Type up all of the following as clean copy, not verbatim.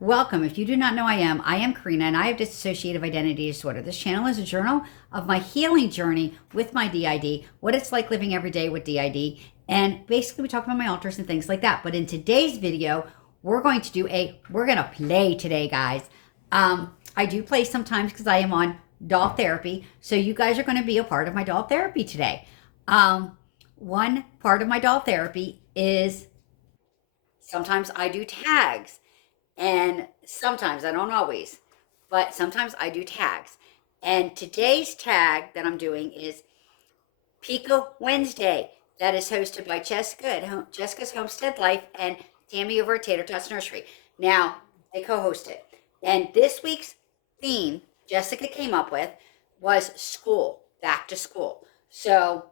Welcome. If you do not know I am Corrina, and I have dissociative identity disorder. This channel is a journal of my healing journey with my DID, what it's like living every day with DID, and basically we talk about my alters and things like that. But in today's video, we're going to play today, guys. I do play sometimes because I am on doll therapy, so you guys are going to be a part of my doll therapy today. One part of my doll therapy is sometimes I do tags. And sometimes, I don't always, but sometimes I do tags. And today's tag that I'm doing is Pico Wednesday. That is hosted by Jeskia at Jeskia's Homestead Life and Tami over at THEARK&MOREWITHCORRINNA. Now, they co-host it. And this week's theme Jeskia came up with was school, back to school. So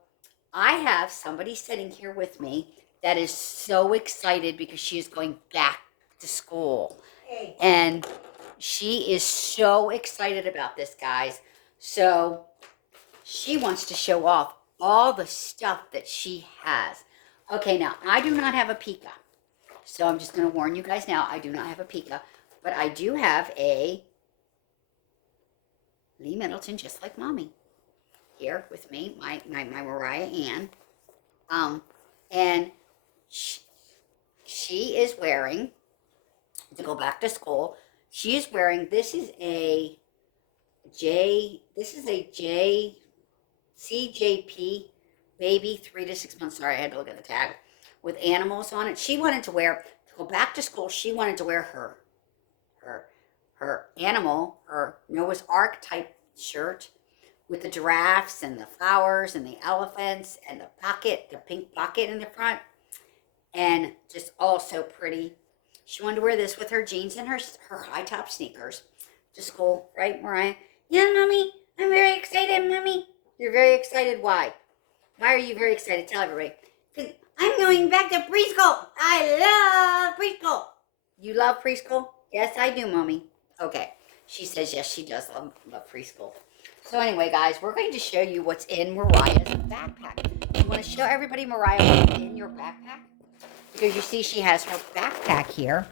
I have somebody sitting here with me that is so excited because she is going back to school. And she is so excited about this, guys. So she wants to show off all the stuff that she has. Okay, now I do not have a Pika. So I'm just going to warn you guys now, I do not have a Pika. But I do have a Lee Middleton, just like Mommy, here with me, my Mariah Ann. And she is wearing, to go back to school, she is wearing, this is a CJP baby, 3 to 6 months. Sorry, I had to look at the tag with animals on it. She wanted to wear, to go back to school, she wanted to wear her animal, her Noah's Ark type shirt with the giraffes and the flowers and the elephants and the pocket, the pink pocket in the front, and just all so pretty. She wanted to wear this with her jeans and her high top sneakers to school, right, Mariah? Yeah, Mommy, I'm very excited, Mommy. You're very excited. Why? Why are you very excited? Tell everybody. Because I'm going back to preschool. I love preschool. You love preschool? Yes, I do, Mommy. Okay. She says yes, she does love preschool. So anyway, guys, we're going to show you what's in Mariah's backpack. You want to show everybody, Mariah, what's in your backpack? Because you see she has her backpack here.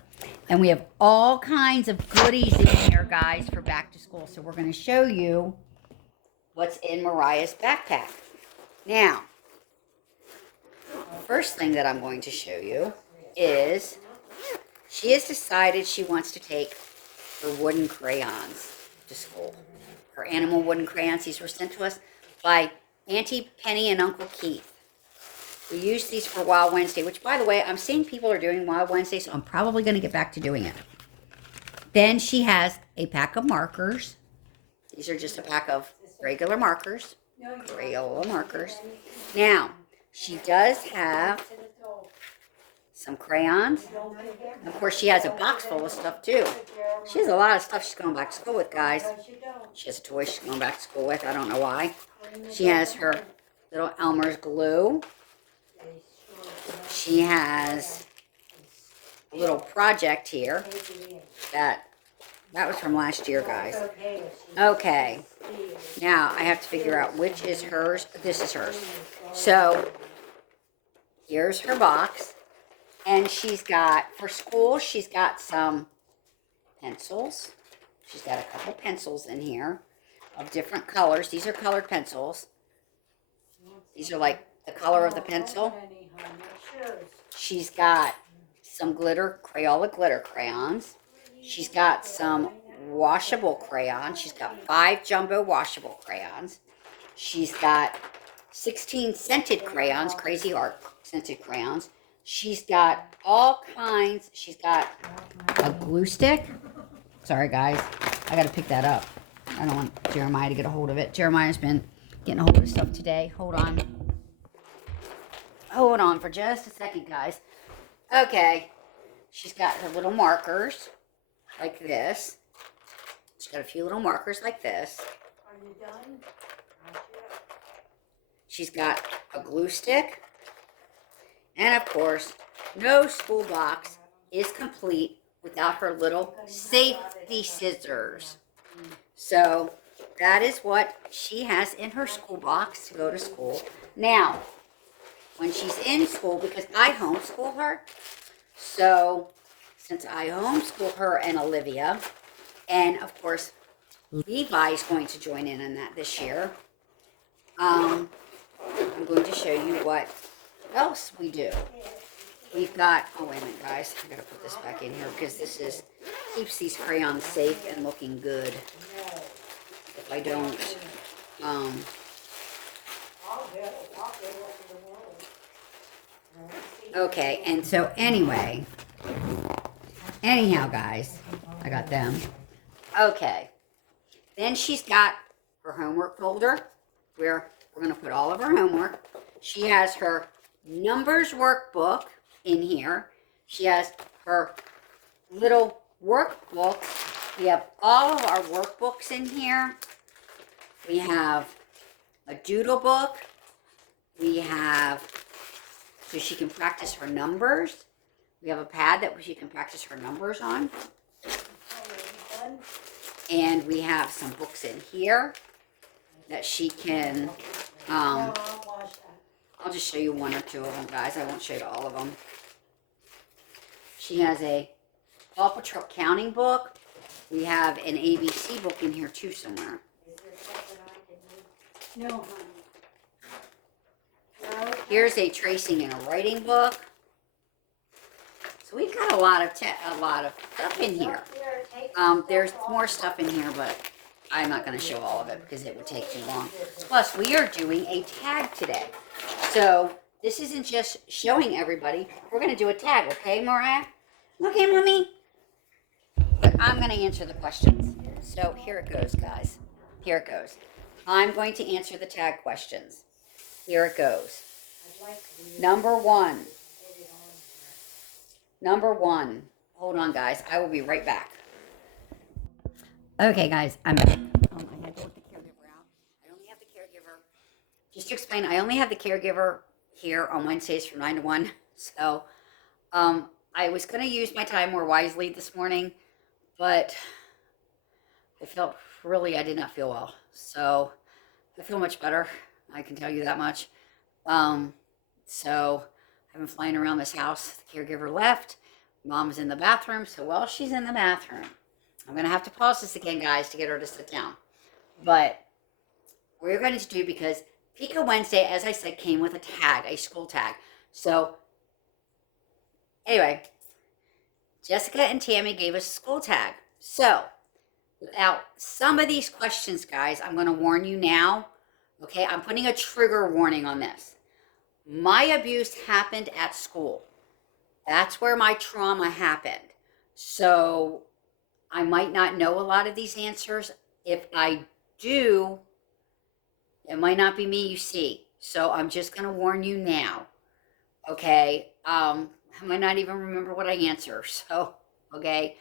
And we have all kinds of goodies in here, guys, for back to school. So we're going to show you what's in Mariah's backpack. Now, the first thing that I'm going to show you is she has decided she wants to take her wooden crayons to school. Her animal wooden crayons. These were sent to us by Auntie Penny and Uncle Keith. We use these for Wild Wednesday, which, by the way, I'm seeing people are doing Wild Wednesday, so I'm probably going to get back to doing it. Then she has a pack of markers. These are just a pack of regular markers. Now, she does have some crayons. Of course, she has a box full of stuff, too. She has a lot of stuff she's going back to school with, guys. She has a toy she's going back to school with. I don't know why. She has her little Elmer's glue. She has a little project here that was from last year, guys. Okay. Now, I have to figure out which is hers. This is hers. So, here's her box. And she's got, for school, she's got some pencils. She's got a couple pencils in here of different colors. These are colored pencils. These are like the color of the pencil. She's got some Crayola glitter crayons. She's got some washable crayons. She's got 5 jumbo washable crayons. She's got 16 scented crayons, Crazy Art scented crayons. She's got all kinds. She's got a glue stick. Sorry, guys. I got to pick that up. I don't want Jeremiah to get a hold of it. Jeremiah's been getting a hold of stuff today. Hold on. Hold on for just a second, guys. Okay. She's got her little markers like this. She's got a few little markers like this. Are you done? She's got a glue stick. And, of course, no school box is complete without her little safety scissors. So, that is what she has in her school box to go to school. Now, when she's in school, because I homeschool her, so since I homeschool her and Olivia, and of course, Levi is going to join in on that this year. I'm going to show you what else we do. We've got, oh wait a minute guys, I gotta put this back in here because this is, keeps these crayons safe and looking good. If I don't, okay, and so anyhow guys, I got them. Okay, then she's got her homework folder where we're going to put all of her homework. She has her numbers workbook in here. She has her little workbook. We have all of our workbooks in here. We have a doodle book. We have, so she can practice her numbers. We have a pad that she can practice her numbers on. And we have some books in here that she can, I'll just show you one or two of them, guys. I won't show you all of them. She has a Paw Patrol counting book. We have an ABC book in here too somewhere. No, honey. Here's a tracing and a writing book. So we've got a lot of stuff in here. There's more stuff in here, but I'm not going to show all of it because it would take too long. Plus, we are doing a tag today. So this isn't just showing everybody. We're going to do a tag, okay, Mariah? Okay, Mommy? But I'm going to answer the questions. So here it goes, guys. Here it goes. I'm going to answer the tag questions. Here it goes. Number one. Hold on, guys. I will be right back. Okay, guys. I'm back. I had to work the caregiver out. I only have the caregiver. Just to explain, I only have the caregiver here on Wednesdays from 9 to 1. So, I was going to use my time more wisely this morning, but I felt really, I did not feel well. So, I feel much better. I can tell you that much. So, I've been flying around this house. The caregiver left. Mom's in the bathroom. So while she's in the bathroom, I'm going to have to pause this again, guys, to get her to sit down. But we're going to do, because Pico Wednesday, as I said, came with a tag, a school tag. So, anyway, Jessica and Tammy gave us a school tag. So, without some of these questions, guys, I'm going to warn you now. Okay, I'm putting a trigger warning on this. My abuse happened at school. That's where my trauma happened. So, I might not know a lot of these answers. If I do, it might not be me you see. So, I'm just going to warn you now. Okay, I might not even remember what I answer. So, okay,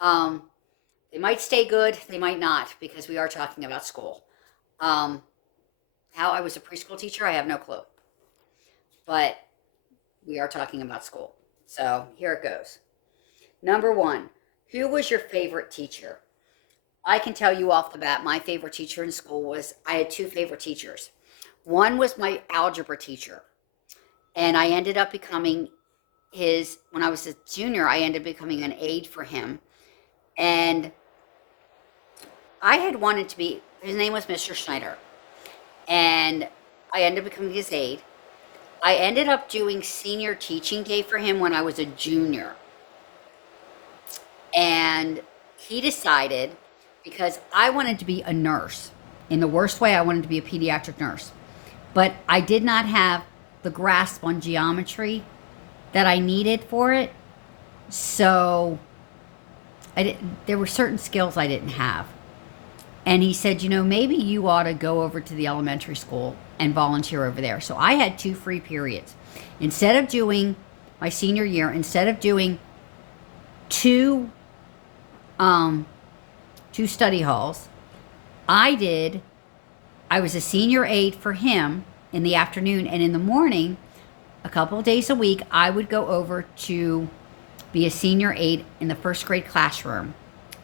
they might stay good, they might not, because we are talking about school. How I was a preschool teacher, I have no clue. But we are talking about school. So here it goes. Number one, who was your favorite teacher? I can tell you off the bat, my favorite teacher in school was, I had two favorite teachers. One was my algebra teacher. And I ended up becoming when I was a junior, I ended up becoming an aide for him. And I had wanted to be, his name was Mr. Schneider. And I ended up becoming his aide. I ended up doing senior teaching day for him when I was a junior. And he decided, because I wanted to be a nurse. In the worst way, I wanted to be a pediatric nurse. But I did not have the grasp on geometry that I needed for it. So there were certain skills I didn't have. And he said, you know, maybe you ought to go over to the elementary school and volunteer over there. So I had 2 free periods. Instead of doing my senior year, instead of doing two study halls, I was a senior aide for him in the afternoon, and in the morning, a couple of days a week, I would go over to be a senior aide in the first grade classroom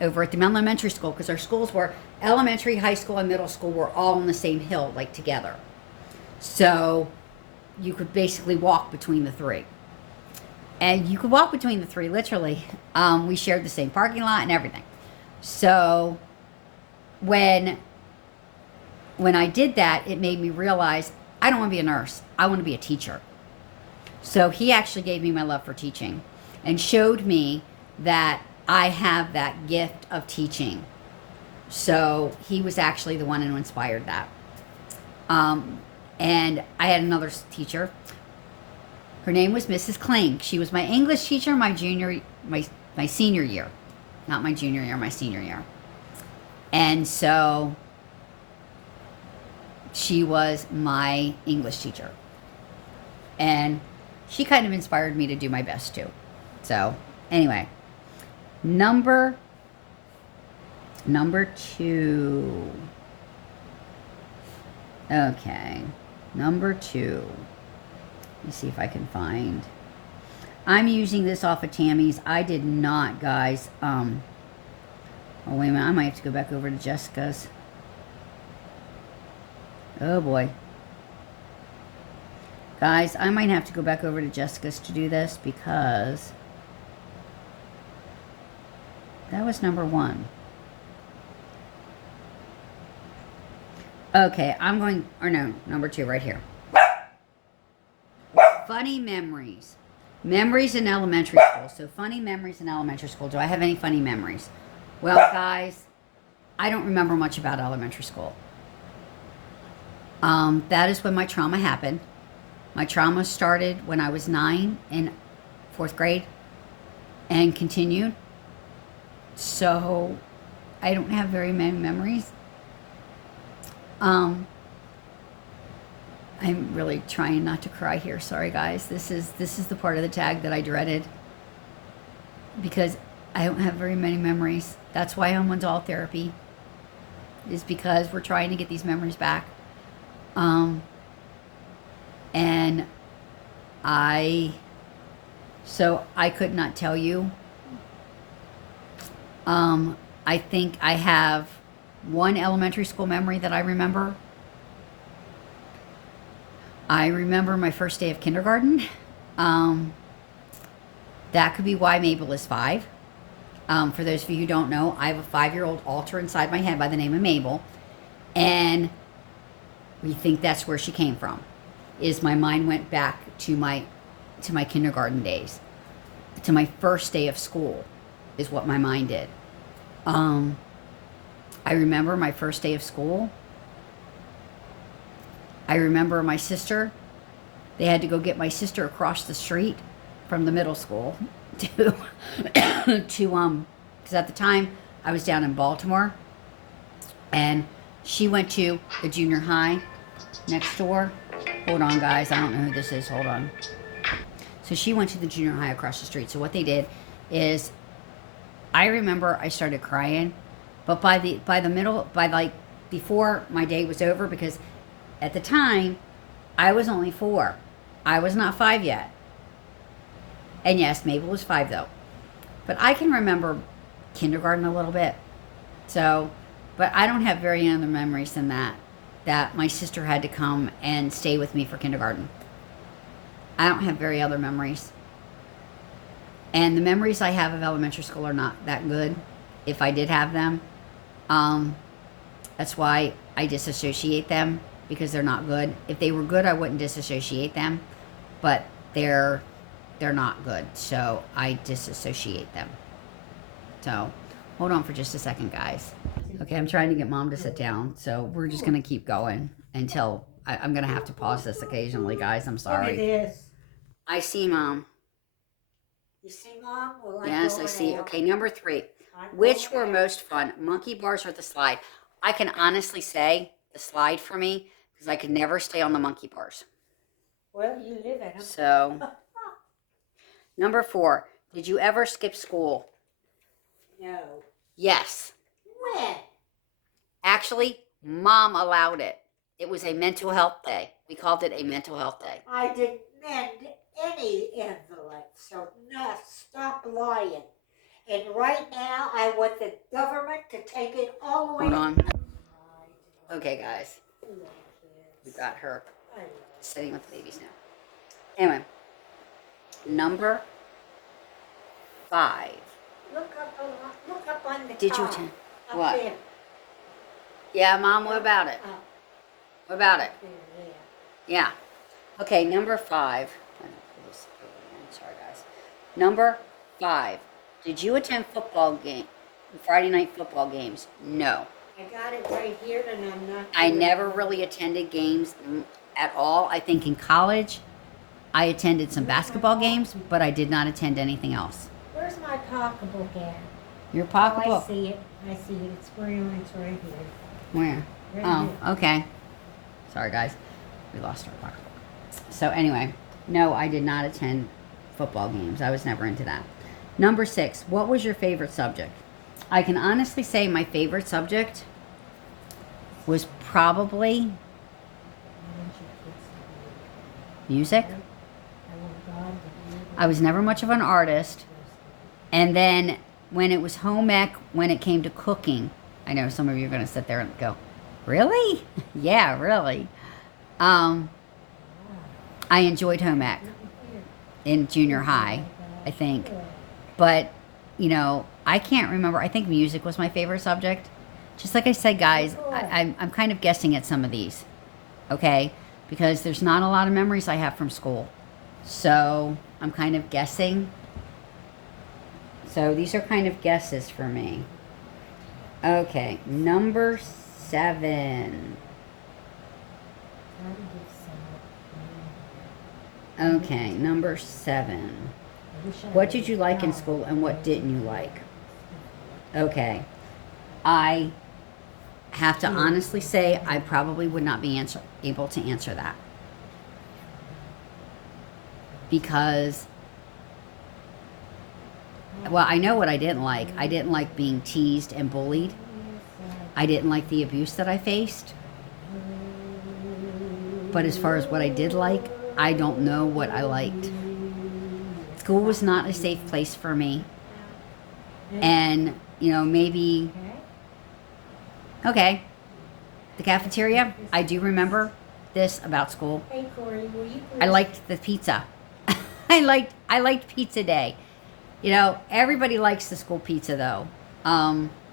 over at the elementary school, because our schools were elementary, high school, and middle school were all on the same hill, like together. So you could basically walk between the three. And you could walk between the three, literally. We shared the same parking lot and everything. So when I did that, it made me realize I don't want to be a nurse. I want to be a teacher. So he actually gave me my love for teaching and showed me that I have that gift of teaching. So he was actually the one who inspired that. And I had another teacher. Her name was Mrs. Kling. She was my English teacher my senior year. Not my junior year, my senior year. And so she was my English teacher. And she kind of inspired me to do my best too. So anyway, number 2. Okay, number 2. Let me see if I can find. I'm using this off of Tami's. I did not, guys. Oh, wait a minute. I might have to go back over to Jessica's. Oh, boy. Guys, I might have to go back over to Jessica's to do this because that was number 1. Okay, I'm going, or no, number 2 right here. Funny memories. Memories in elementary school. So funny memories in elementary school. Do I have any funny memories? Well, guys, I don't remember much about elementary school. That is when my trauma happened. My trauma started when I was 9 in 4th grade and continued. So I don't have very many memories. I'm really trying not to cry here. Sorry, guys. This is the part of the tag that I dreaded because I don't have very many memories. That's why I'm on doll therapy, is because we're trying to get these memories back. And so I could not tell you. I think I have one elementary school memory that I remember. I remember my first day of kindergarten. That could be why Mabel is 5. For those of you who don't know, I have a 5-year-old altar inside my head by the name of Mabel. And we think that's where she came from. Is my mind went back to my kindergarten days. To my first day of school is what my mind did. I remember my first day of school. I remember my sister. They had to go get my sister across the street from the middle school to because at the time I was down in Baltimore, and she went to the junior high next door. Hold on, guys. I don't know who this is. Hold on. So she went to the junior high across the street. So what they did is, I remember I started crying, but by before my day was over, because at the time I was only 4. I was not 5 yet. And yes, Mabel was 5 though. But I can remember kindergarten a little bit. So, but I don't have very other memories than that my sister had to come and stay with me for kindergarten. I don't have very other memories. And the memories I have of elementary school are not that good, if I did have them. That's why I disassociate them, because they're not good. If they were good, I wouldn't disassociate them, but they're not good, so I disassociate them. So, hold on for just a second, guys. Okay, I'm trying to get Mom to sit down, so we're just going to keep going until I'm going to have to pause this occasionally, guys. I'm sorry. It is. I see Mom. You see, Mom? Well, Yes, I see. Okay, number 3. Which were most fun, monkey bars or the slide? I can honestly say the slide for me, because I could never stay on the monkey bars. Well, you live in them. So, number 4. Did you ever skip school? No. Yes. When? Actually, Mom allowed it. It was a mental health day. We called it a mental health day. I didn't mend any envelopes, so no, stop lying. And right now, I want the government to take it all the way. Hold on. Okay, guys. We got her sitting with the babies now. Anyway, number 5. Look up on the Did you top. attend? Up What? there. Yeah, Mom, what about it? Up What about it? there, Yeah. Okay, number 5. Sorry, guys. Number 5. Did you attend Friday night football games? No. I got it right here, and I'm not. I doing never it. really attended games at all. I think in college, I attended some basketball games, but I did not attend anything else. Where's my pocketbook at? Your Oh, I pocketbook? see it. I see it. It's right here. Where? Right Oh, here. okay. Sorry, guys. We lost our pocketbook. So anyway, no, I did not attend football games. I was never into that. Number 6. What was your favorite subject? I can honestly say my favorite subject was probably music. I was never much of an artist. And then when it was home ec, when it came to cooking, I know some of you are going to sit there and go, really? Yeah, really. I enjoyed home ec in junior high, I think. But, you know, I can't remember. I think music was my favorite subject. Just like I said, guys, I'm kind of guessing at some of these, okay? Because there's not a lot of memories I have from school. So I'm kind of guessing. So these are kind of guesses for me. Okay, number 7. Okay, number 7. What did you like in school and what didn't you like? Okay. I have to honestly say I probably would not be able to answer that. Because, well, I know what I didn't like. I didn't like being teased and bullied. I didn't like the abuse that I faced. But as far as what I did like, I don't know what I liked. School was not a safe place for me. And, you know, maybe, okay, the cafeteria, I do remember this about school. Hey, Corey, will you I liked the pizza. I liked pizza day. You know, everybody likes the school pizza though.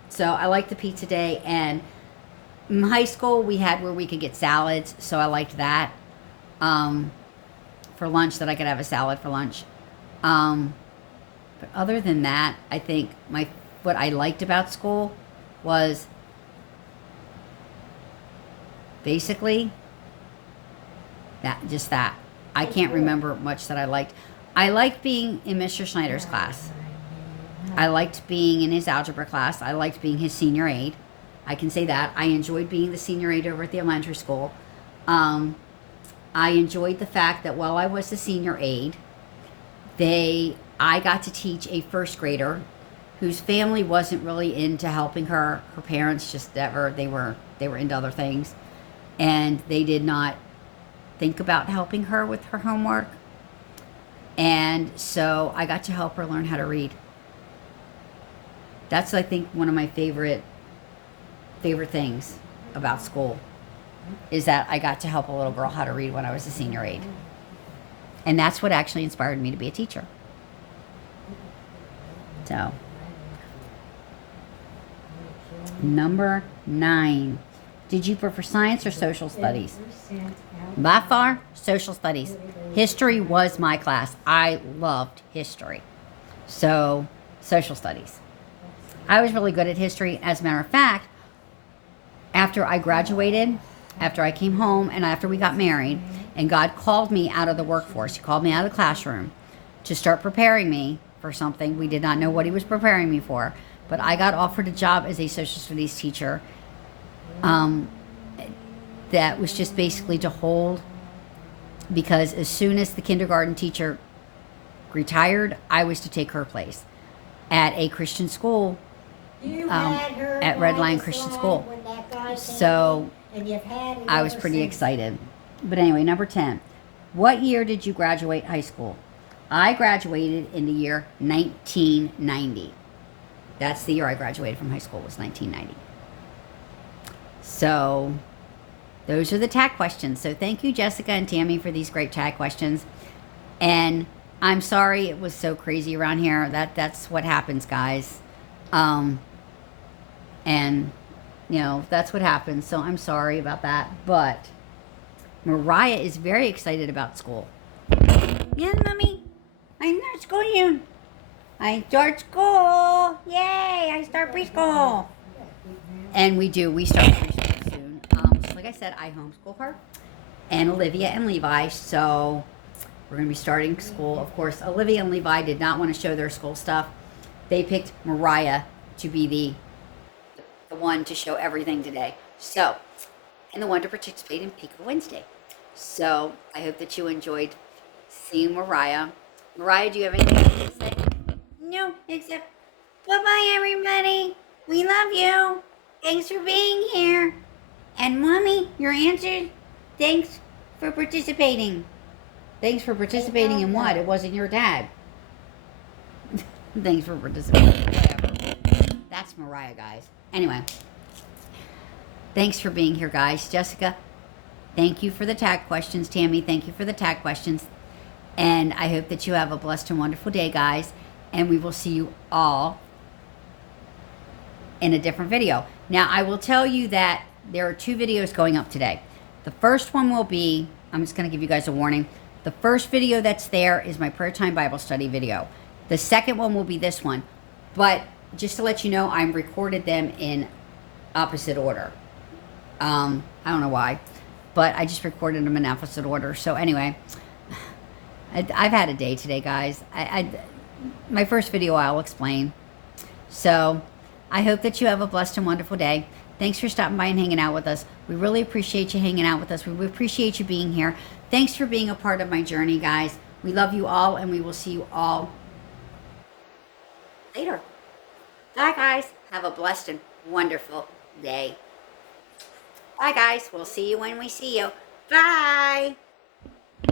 So I liked the pizza day, and in high school we had where we could get salads, so I liked that. For lunch, that I could have a salad for lunch. But other than that, I think what I liked about school was basically that. I can't remember much that I liked. I liked being in Mr. Schneider's class. I liked being in his algebra class. I liked being his senior aide. I can say that. I enjoyed being the senior aide over at the elementary school. I enjoyed the fact that while I was the senior aide, I got to teach a first grader whose family wasn't really into helping her. Her parents just never, they were into other things. And they did not think about helping her with her homework. And so I got to help her learn how to read. That's, I think, one of my favorite things about school, is that I got to help a little girl how to read when I was a senior aide. And that's what actually inspired me to be a teacher. So, number 9. Did you prefer science or social studies? By far, social studies. History was my class. I loved history. So, social studies. I was really good at history. As a matter of fact, after I graduated, after I came home, and after we got married, and God called me out of the workforce, He called me out of the classroom to start preparing me for something. We did not know what He was preparing me for, but I got offered a job as a social studies teacher. That was just basically to hold, because as soon as the kindergarten teacher retired, I was to take her place at a Christian school, at Red Lion Christian School. So I was pretty excited. But anyway, number 10. What year did you graduate high school? I graduated in the year 1990. That's the year I graduated from high school, was 1990. So those are the tag questions. So thank you, Jessica and Tami, for these great tag questions. And I'm sorry it was so crazy around here. That's what happens, guys. And you know, that's what happens. So I'm sorry about that. But Mariah is very excited about school. Yeah, mommy. I start school soon. I start school. Yay! I start preschool. And we start preschool soon. So like I said, I homeschool her and Olivia and Levi. So we're going to be starting school. Of course, Olivia and Levi did not want to show their school stuff. They picked Mariah to be the one to show everything today. So, and the one to participate in Pico Wednesday. So, I hope that you enjoyed seeing Mariah. Mariah, do you have anything to say? No, except bye-bye, everybody. We love you. Thanks for being here. And Mommy, your answers, thanks for participating. Thanks for participating in what? It wasn't your dad. Thanks for participating. Whatever. That's Mariah, guys. Anyway. Thanks for being here, guys. Jessica, thank you for the tag questions. Tammy, thank you for the tag questions. And I hope that you have a blessed and wonderful day, guys. And we will see you all in a different video. Now, I will tell you that there are 2 videos going up today. The first one will be, I'm just going to give you guys a warning. The first video that's there is my prayer time Bible study video. The second one will be this one. But just to let you know, I recorded them in opposite order. I don't know why, but I just recorded them in opposite order. So anyway, I've had a day today, guys. My first video I'll explain. So I hope that you have a blessed and wonderful day. Thanks for stopping by and hanging out with us. We really appreciate you hanging out with us. We appreciate you being here. Thanks for being a part of my journey, guys. We love you all, and we will see you all later. Bye, guys. Have a blessed and wonderful day. Bye, guys. We'll see you when we see you. Bye.